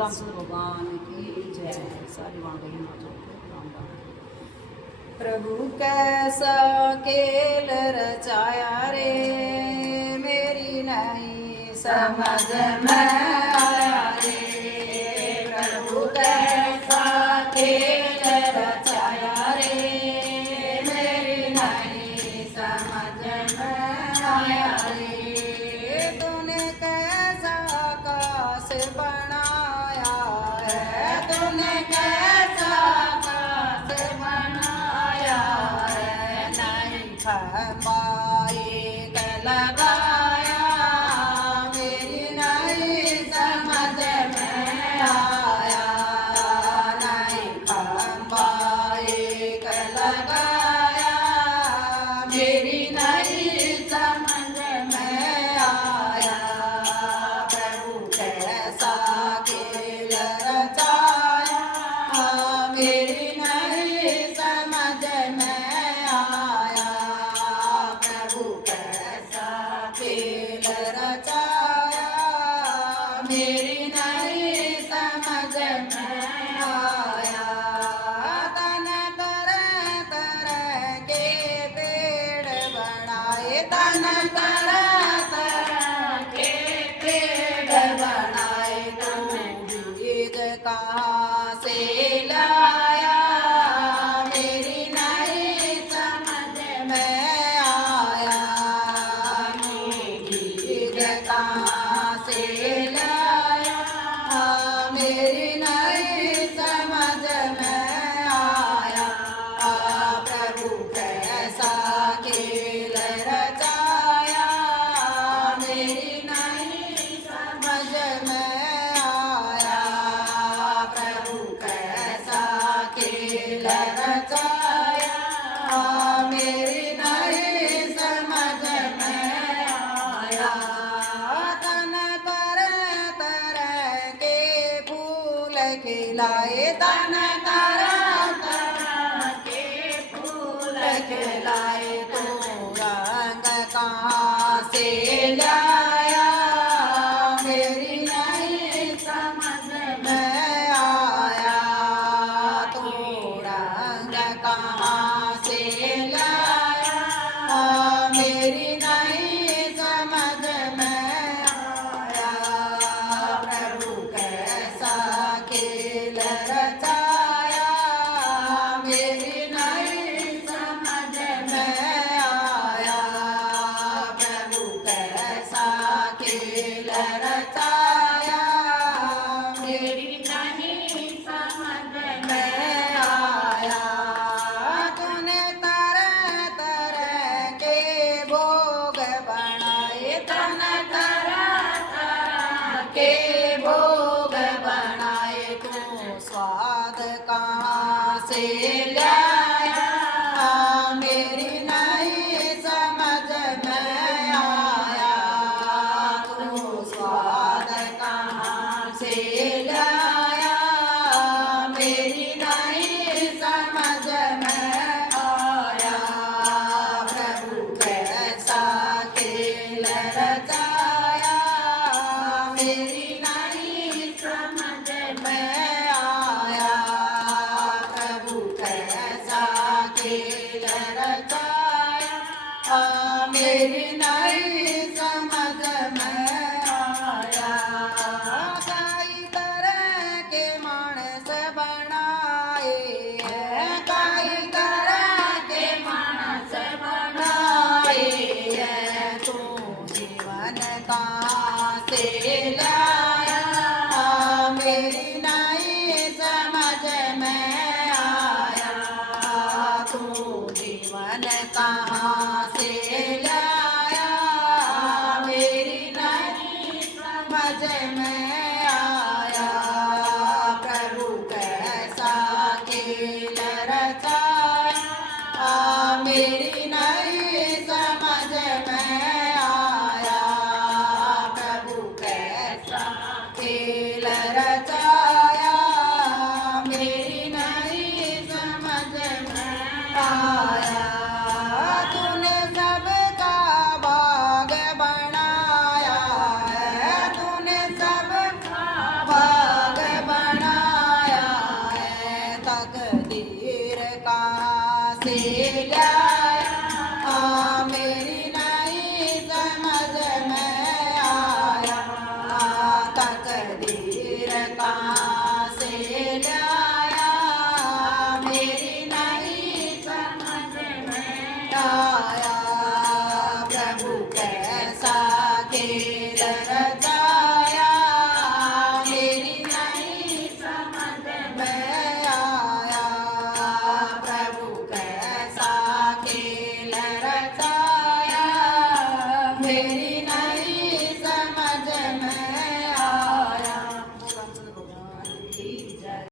रामचंद्र भगवान की जय। सारी बाण गई राम राम। प्रभु कैसा खेल रचाया रे, मेरी नहीं समझ में आया रे। प्रभु कैसा खेल रचाया रे, मेरी नहीं समझ में आया रे। तूने कैसा आकाश बनाया है, तूने कैसा आकाश बनाया है। नहीं खंबाई लगाया, मेरी नहीं समझ में आया। नहीं खंबाई लगाया, मेरी नहीं समझ में आया। प्रभु कैसा खेल रचाया, मेरी नहीं समझ में आया। प्रभु कैसा खेल रचाया, मेरी नहीं समझ में आया। तन तरह तरह के पेड़ बनाए, तन तरह तरह के पेड़ बनाए। तू बीज कहाँ से लाया, मेरी नहीं समझ में आया। बीज कहाँ से लाया, मेरी नहीं समझ में आया। प्रभु कैसा खेल रचाया, मेरी नहीं समझ में आया। प्रभु कैसा खेल रचाया, मेरी नहीं समझ में आया। तन तरह तरह के फूल खिलाए, तन तरह तरह के फूल खिलाए। तू रंग कहाँ से लाया, मेरी नहीं समझ में आया। तू रंग कहाँ से लाया, मेरी नहीं समझ में आया। प्रभु कैसा खेल रचाया, मेरी नहीं समझ में आया। प्रभु कैसा खेल रचाया, मेरी नहीं समझ में आया। तूने तरह तरह के भोग बनाए, तन तरह तरह के भोग बनाए। तू स्वाद कहाँ से लाया, मेरी नहीं समझ में आया। तू स्वाद कहाँ से